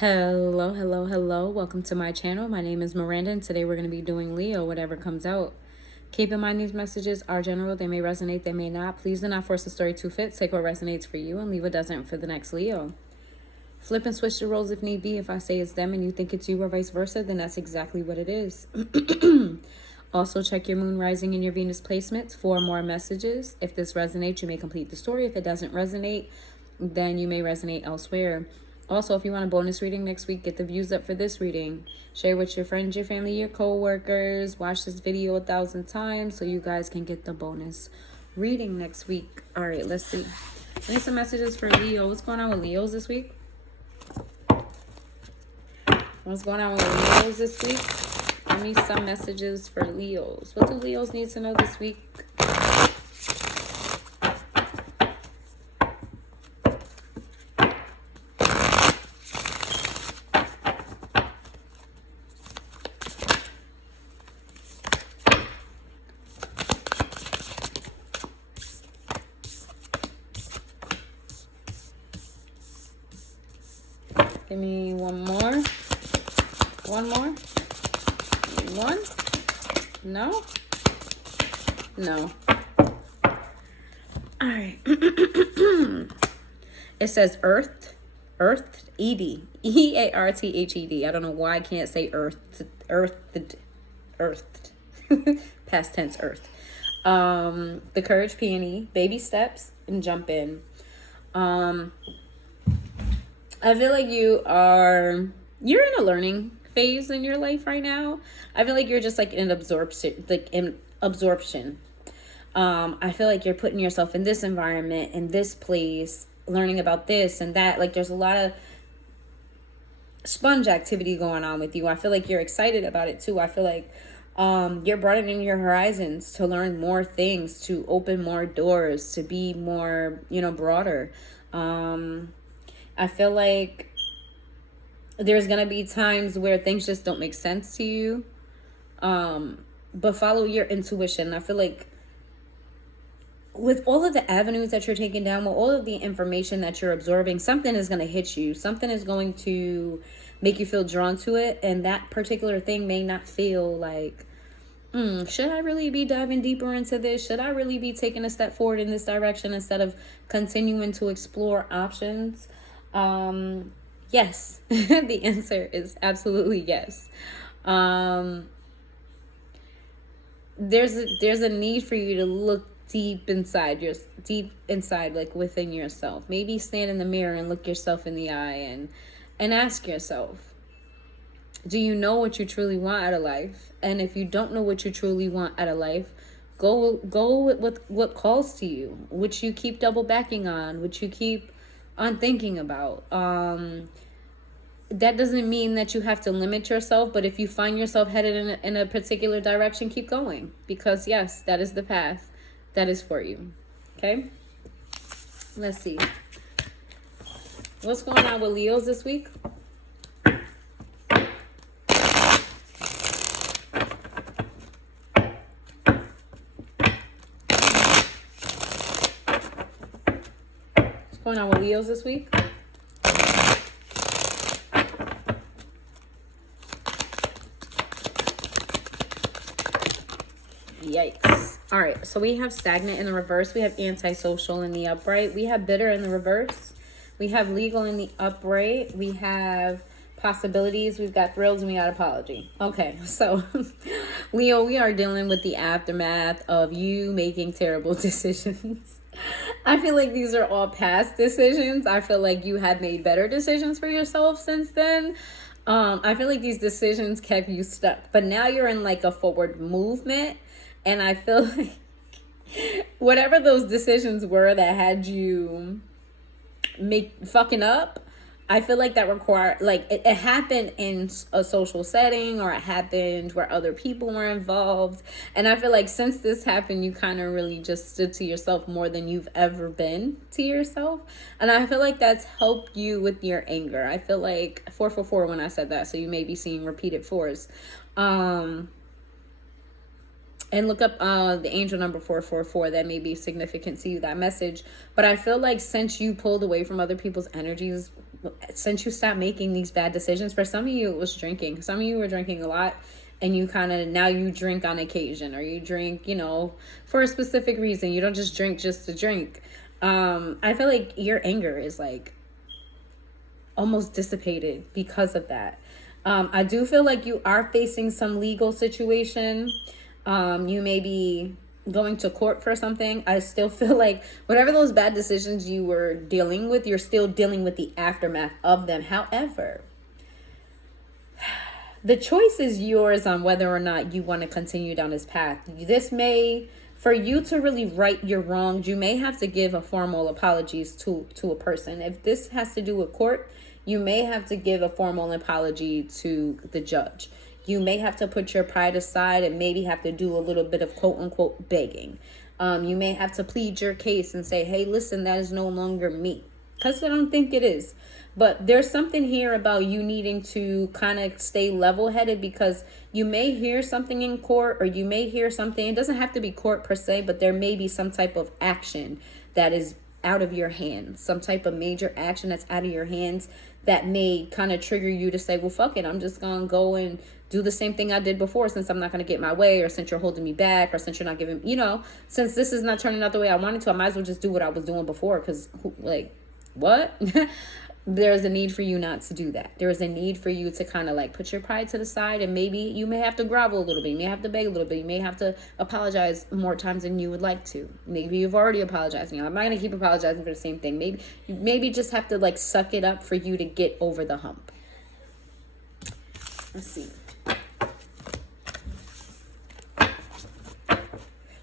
Hello, hello, hello. Welcome to my channel. My name is Miranda, and today we're going to be doing Leo, whatever comes out. Keep in mind these messages are general. They may resonate, they may not. Please do not force the story to fit. Take what resonates for you and leave what doesn't for the next Leo. Flip and switch the roles if need be. If I say it's them and you think it's you or vice versa, then that's exactly what it is. Also, check your moon rising and your Venus placements for more messages. If this resonates, you may complete the story. If it doesn't resonate, then you may resonate elsewhere. Also, if you want a bonus reading next week, get the views up for this reading. Share with your friends, your family, your co-workers. Watch this video 1,000 times so you guys can get the bonus reading next week. All right, let's see. I need some messages for Leo. What's going on with Leos this week? What's going on with Leos this week? Give me some messages for Leos. What do Leos need to know this week? Give me one more. One more. One. No. No. All right. It says Earth. Earthed. E-A-R-T-H-E-D. I don't know why I can't say Earth. Earthed. Past tense Earth. The Courage Peony. Baby steps and jump in. I feel like you're in a learning phase in your life right now. I feel like you're just like in absorption, I feel like you're putting yourself in this environment, in this place, learning about this and that. Like there's a lot of sponge activity going on with you. I feel like you're excited about it too. I feel like you're broadening your horizons to learn more things, to open more doors, to be more, broader. I feel like there's going to be times where things just don't make sense to you. But follow your intuition. I feel like with all of the avenues that you're taking down, with all of the information that you're absorbing, something is going to hit you. Something is going to make you feel drawn to it. And that particular thing may not feel like, should I really be diving deeper into this? Should I really be taking a step forward in this direction instead of continuing to explore options? Yes. The answer is absolutely yes. There's a need for you to look deep inside, like within yourself. Maybe stand in the mirror and look yourself in the eye and ask yourself, do you know what you truly want out of life? And if you don't know what you truly want out of life, go with what calls to you, which you keep double backing on, which you keep on thinking about. That doesn't mean that you have to limit yourself, but if you find yourself headed in a particular direction, keep going, because yes, that is the path that is for you. Okay, let's see what's going on with Leos this week. What's going on with Leos this week? Yikes. All right, so we have stagnant in the reverse. We have antisocial in the upright. We have bitter in the reverse. We have legal in the upright. We have possibilities. We've got thrills, and we got apology. Okay, so Leo, we are dealing with the aftermath of you making terrible decisions. I feel like these are all past decisions. I feel like you have made better decisions for yourself since then. I feel like these decisions kept you stuck, but now you're in like a forward movement. And I feel like whatever those decisions were that had you fucking up, I feel like that required, like it happened in a social setting, or it happened where other people were involved. And I feel like since this happened, you kind of really just stood to yourself more than you've ever been to yourself. And I feel like that's helped you with your anger. I feel like 444 when I said that, so you may be seeing repeated fours. And look up the angel number 444. That may be significant to you, that message. But I feel like since you pulled away from other people's energies since you stopped making these bad decisions, for some of you it was drinking. Some of you were drinking a lot, and you kind of, now you drink on occasion, or you drink, you know, for a specific reason. You don't just drink just to drink. I feel like your anger is like almost dissipated because of that. I do feel like you are facing some legal situation. You may be going to court for something. I still feel like whatever those bad decisions you were dealing with, you're still dealing with the aftermath of them. However, the choice is yours on whether or not you want to continue down this path. This may, for you to really right your wrongs, you may have to give a formal apologies to a person. If this has to do with court, you may have to give a formal apology to the judge. You may have to put your pride aside and maybe have to do a little bit of quote unquote begging. You may have to plead your case and say, hey, listen, that is no longer me. Because I don't think it is. But there's something here about you needing to kind of stay level-headed, because you may hear something in court, or you may hear something. It doesn't have to be court per se, but there may be some type of action that is out of your hands, some type of major action that's out of your hands that may kind of trigger you to say, well, fuck it, I'm just going to go and do the same thing I did before, since I'm not going to get my way, or since you're holding me back, or since you're not giving, you know, since this is not turning out the way I wanted to, I might as well just do what I was doing before, because, like, what? There's a need for you not to do that. There is a need for you to kind of like put your pride to the side, and maybe you may have to grovel a little bit. You may have to beg a little bit. You may have to apologize more times than you would like to. Maybe you've already apologized. You know, I'm not going to keep apologizing for the same thing. Maybe just have to like suck it up for you to get over the hump. Let's see.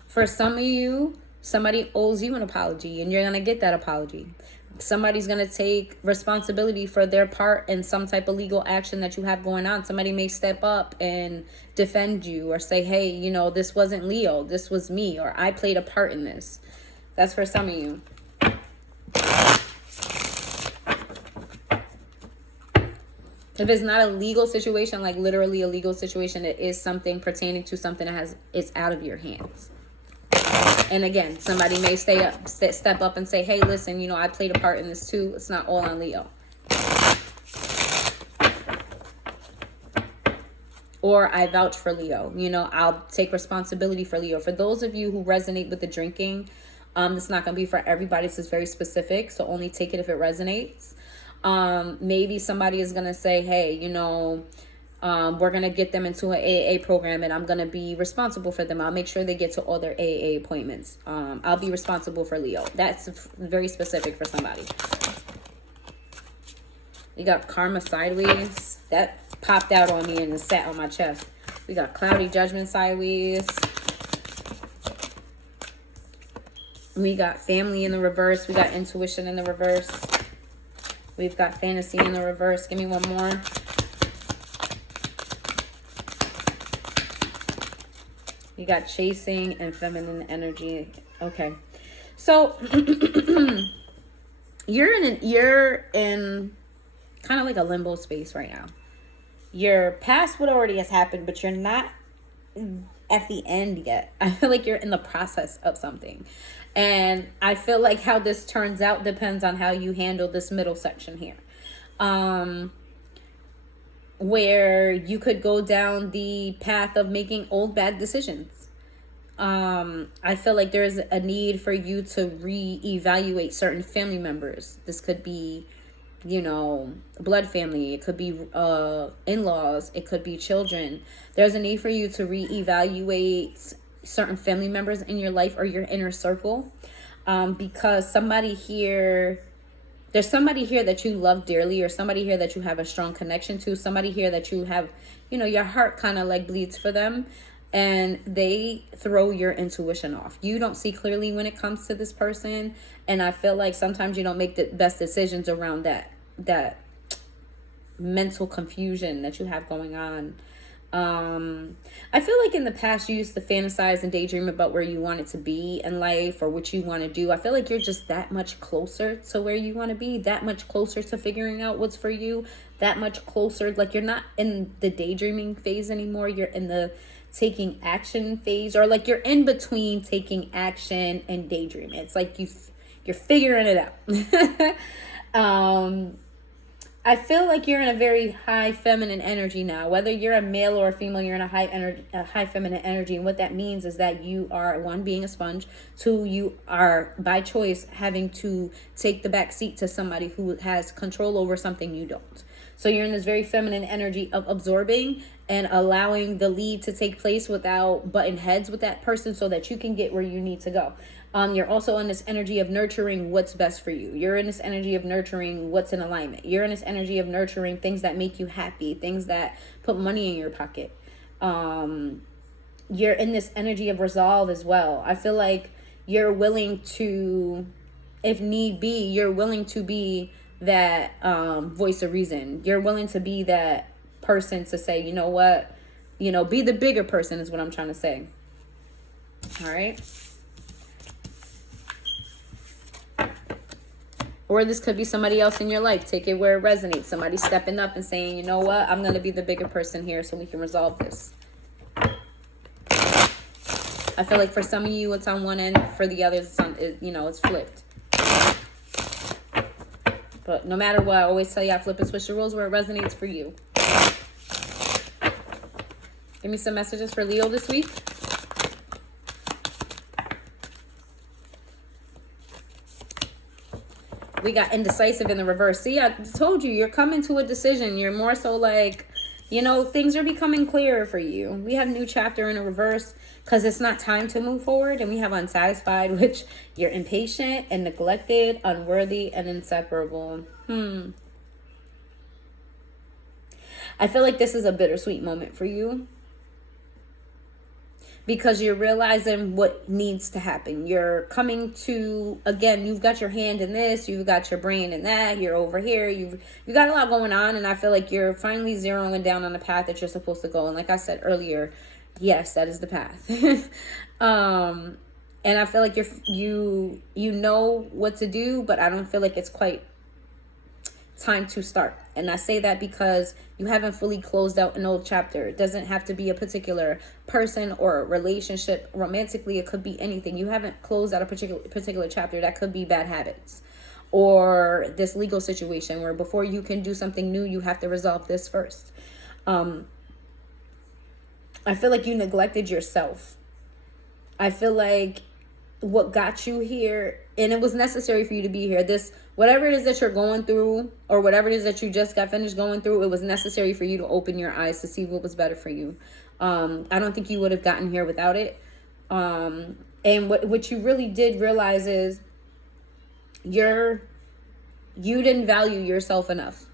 For some of you, somebody owes you an apology, and you're going to get that apology. Somebody's going to take responsibility for their part in some type of legal action that you have going on. Somebody may step up and defend you, or say, hey, you know, this wasn't Leo, this was me, or I played a part in this. That's for some of you. If it's not a legal situation, like literally a legal situation, it is something pertaining to something that it's out of your hands. And again, somebody may step up and say, hey, listen, you know, I played a part in this too. It's not all on Leo. Or I vouch for Leo. You know, I'll take responsibility for Leo. For those of you who resonate with the drinking, it's not going to be for everybody. This is very specific, so only take it if it resonates. Maybe somebody is going to say, hey, you know, we're going to get them into an AA program, and I'm going to be responsible for them. I'll make sure they get to all their AA appointments. I'll be responsible for Leo. That's very specific for somebody. You got karma sideways. That popped out on me and sat on my chest. We got cloudy judgment sideways. We got family in the reverse. We got intuition in the reverse. We've got fantasy in the reverse. Give me one more. You got chasing and feminine energy. Okay. So you're in kind of like a limbo space right now. Your past what already has happened, but you're not at the end yet. I feel like you're in the process of something. And I feel like how this turns out depends on how you handle this middle section here. Where you could go down the path of making old bad decisions. I feel like there's a need for you to reevaluate certain family members. This could be, you know, blood family. It could be in-laws. It could be children. There's a need for you to reevaluate certain family members in your life or your inner circle, because there's somebody here that you love dearly, or somebody here that you have a strong connection to, somebody here that you have, you know, your heart kind of like bleeds for them, and they throw your intuition off. You don't see clearly when it comes to this person, and I feel like sometimes you don't make the best decisions around that mental confusion that you have going on. I feel like in the past you used to fantasize and daydream about where you wanted to be in life or what you want to do. I feel like you're just that much closer to where you want to be, that much closer to figuring out what's for you, that much closer. Like you're not in the daydreaming phase anymore. You're in the taking action phase, or like you're in between taking action and daydreaming. It's like you're figuring it out. I feel like you're in a very high feminine energy now. Whether you're a male or a female, you're in a high feminine energy. And what that means is that you are, one, being a sponge. Two, you are by choice having to take the back seat to somebody who has control over something you don't. So you're in this very feminine energy of absorbing and allowing the lead to take place without butting heads with that person so that you can get where you need to go. You're also in this energy of nurturing what's best for you. You're in this energy of nurturing what's in alignment. You're in this energy of nurturing things that make you happy, things that put money in your pocket. You're in this energy of resolve as well. I feel like you're willing to, if need be, you're willing to be that voice of reason. You're willing to be that person to say, you know what, be the bigger person is what I'm trying to say. All right. Or this could be somebody else in your life. Take it where it resonates. Somebody stepping up and saying, you know what, I'm going to be the bigger person here so we can resolve this. I feel like for some of you, it's on one end. For the others, it's flipped. But no matter what, I always tell you, I flip and switch the rules where it resonates for you. Give me some messages for Leo this week. We got indecisive in the reverse. See, I told you, you're coming to a decision. You're more so like, things are becoming clearer for you. We have new chapter in the reverse because it's not time to move forward. And we have unsatisfied, which you're impatient and neglected, unworthy, and inseparable. I feel like this is a bittersweet moment for you. Because you're realizing what needs to happen. You're coming to, again, you've got your hand in this, you've got your brain in that, you're over here, you've got a lot going on, and I feel like you're finally zeroing down on the path that you're supposed to go. And like I said earlier, yes, that is the path. And I feel like you know what to do, but I don't feel like it's quite time to start. And I say that because you haven't fully closed out an old chapter. It doesn't have to be a particular person or a relationship. Romantically, it could be anything. You haven't closed out a particular chapter. That could be bad habits or this legal situation where before you can do something new, you have to resolve this first. I feel like you neglected yourself. I feel like what got you here, and it was necessary for you to be here, this whatever it is that you're going through or whatever it is that you just got finished going through, it was necessary for you to open your eyes to see what was better for you. I don't think you would have gotten here without it. And what you really did realize is you didn't value yourself enough.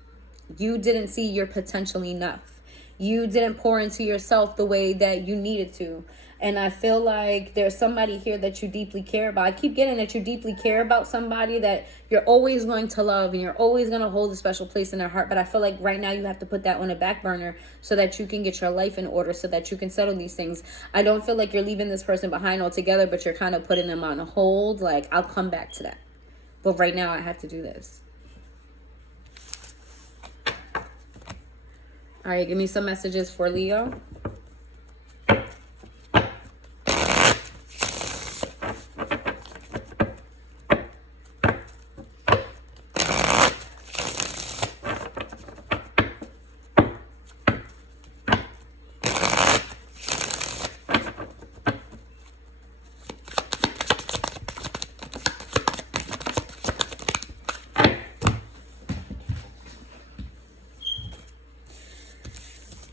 You didn't see your potential enough. You didn't pour into yourself the way that you needed to. And I feel like there's somebody here that you deeply care about. I keep getting that you deeply care about somebody that you're always going to love and you're always going to hold a special place in their heart. But I feel like right now you have to put that on a back burner so that you can get your life in order, so that you can settle these things. I don't feel like you're leaving this person behind altogether, but you're kind of putting them on a hold. Like, I'll come back to that. But right now I have to do this. All right, give me some messages for Leo.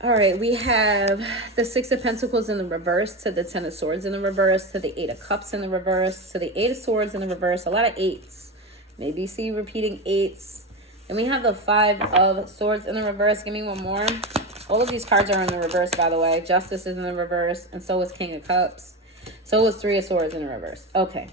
All right, we have the Six of Pentacles in the reverse to the Ten of Swords in the reverse to the Eight of Cups in the reverse to the Eight of Swords in the reverse. A lot of eights. Maybe see repeating eights. And we have the Five of Swords in the reverse. Give me one more. All of these cards are in the reverse, by the way. Justice is in the reverse, and so is King of Cups. So is Three of Swords in the reverse. Okay.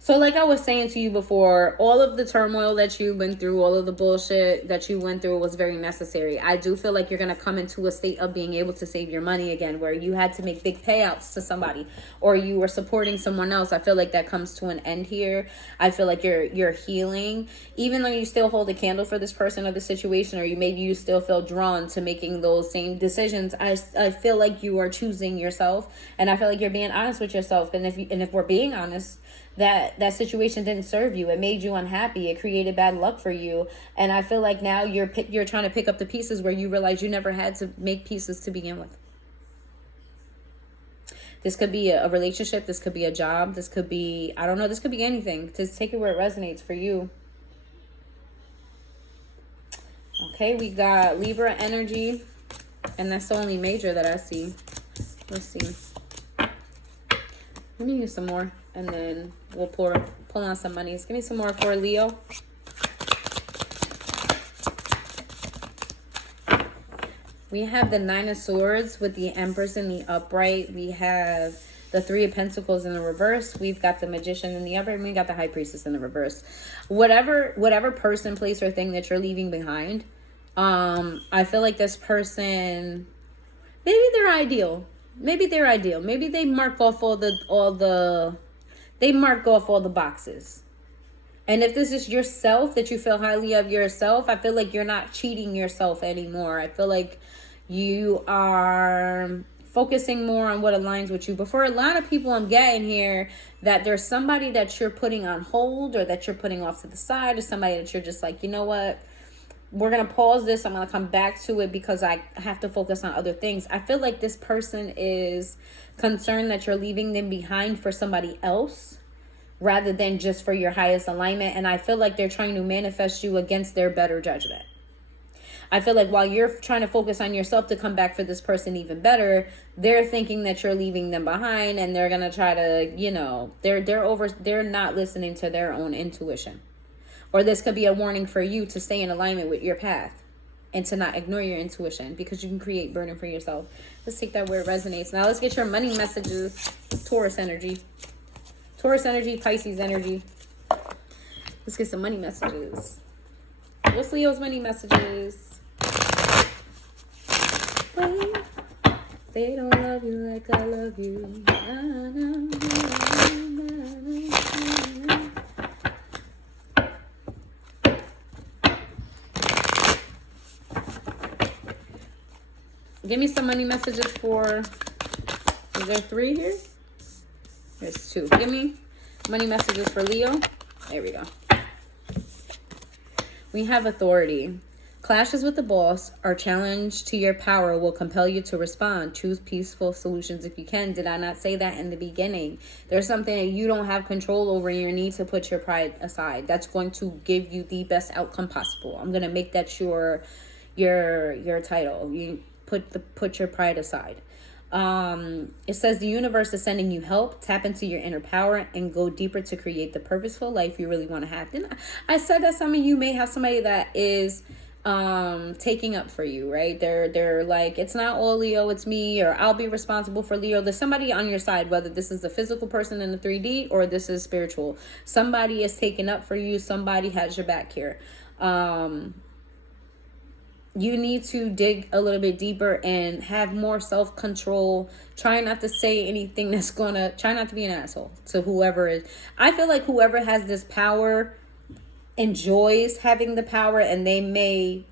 So like I was saying to you before, all of the turmoil that you've been through, all of the bullshit that you went through was very necessary. I do feel like you're going to come into a state of being able to save your money again, where you had to make big payouts to somebody or you were supporting someone else. I feel like that comes to an end here. I feel like you're healing, even though you still hold a candle for this person or the situation, or maybe you still feel drawn to making those same decisions. I feel like you are choosing yourself, and I feel like you're being honest with yourself. And if we're being honest, that situation didn't serve you. It made you unhappy. It created bad luck for you. And I feel like now you're trying to pick up the pieces where you realize you never had to make pieces to begin with. This could be a relationship. This could be a job. This could be, I don't know, this could be anything. Just take it where it resonates for you. Okay, we got Libra energy. And that's the only major that I see. Let's see. Let me use some more. And then we'll pull on some monies. Give me some more for Leo. We have the Nine of Swords with the Empress in the upright. We have the Three of Pentacles in the reverse. We've got the Magician in the upright. And we got the High Priestess in the reverse. Whatever person, place, or thing that you're leaving behind, I feel like this person, maybe they're ideal. Maybe they're ideal. Maybe they mark off all the boxes. And if this is yourself, that you feel highly of yourself, I feel like you're not cheating yourself anymore. I feel like you are focusing more on what aligns with you. But for a lot of people, I'm getting here that there's somebody that you're putting on hold, or that you're putting off to the side, or somebody that you're just like, you know what? We're going to pause this. I'm going to come back to it because I have to focus on other things. I feel like this person is concerned that you're leaving them behind for somebody else rather than just for your highest alignment. And I feel like they're trying to manifest you against their better judgment. I feel like while you're trying to focus on yourself to come back for this person even better, they're thinking that you're leaving them behind, and they're going to try to, you know, they're not listening to their own intuition. Or this could be a warning for you to stay in alignment with your path and to not ignore your intuition, because you can create burden for yourself. Let's take that where it resonates. Now let's get your money messages. Taurus energy. Taurus energy, Pisces energy. Let's get some money messages. What's Leo's money messages? Wait, they don't love you like I love you. Give me some money messages for, is there 3 here? There's 2. Give me money messages for Leo. There we go. We have authority. Clashes with the boss or challenge to your power will compel you to respond. Choose peaceful solutions if you can. Did I not say that in the beginning? There's something that you don't have control over. You need to put your pride aside. That's going to give you the best outcome possible. I'm going to make that your title. You put your pride aside. It says the universe is sending you help. Tap into your inner power and go deeper to create the purposeful life you really want to have. Then I said that some of you may have somebody that is taking up for you, right? They're like, it's not all Leo, it's me, or I'll be responsible for Leo. There's somebody on your side, whether this is a physical person in the 3D or this is spiritual. Somebody is taking up for you. Somebody has your back here. You need to dig a little bit deeper and have more self-control. Try not to say anything that's gonna, try not to be an asshole to whoever is. I feel like whoever has this power enjoys having the power, and they may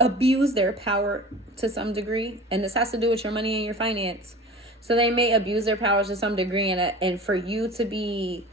abuse their power to some degree. And this has to do with your money and your finance. So they may abuse their powers to some degree, and for you to be,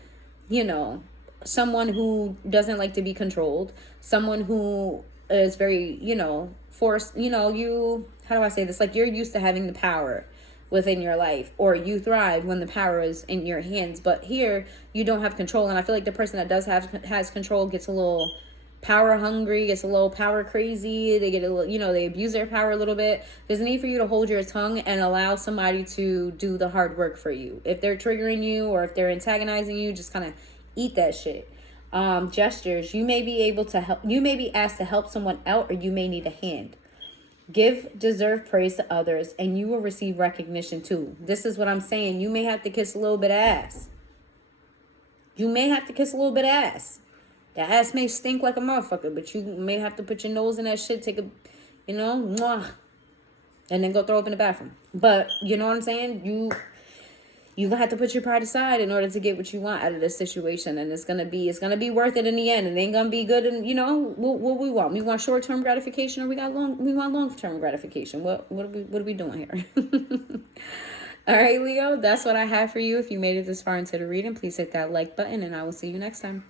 you know, someone who doesn't like to be controlled, someone who is very, you know, forced, you know, you, how do I say this? Like, you're used to having the power within your life, or you thrive when the power is in your hands. But here, you don't have control. And I feel like the person that has control gets a little power hungry, gets a little power crazy. They get a little, you know, they abuse their power a little bit. There's a need for you to hold your tongue and allow somebody to do the hard work for you. If they're triggering you or if they're antagonizing you, just kind of eat that shit. Gestures. You may be able to help. You may be asked to help someone out, or you may need a hand. Give deserved praise to others, and you will receive recognition too. This is what I'm saying. You may have to kiss a little bit of ass. You may have to kiss a little bit of ass. That ass may stink like a motherfucker, but you may have to put your nose in that shit, take a, you know, mwah, and then go throw up in the bathroom. But you know what I'm saying? You're gonna have to put your pride aside in order to get what you want out of this situation, and it's gonna be worth it in the end. It ain't gonna be good, and you know what we want. We want short-term gratification, or we want long-term gratification. What are we doing here? All right, Leo, that's what I have for you. If you made it this far into the reading, please hit that like button, and I will see you next time.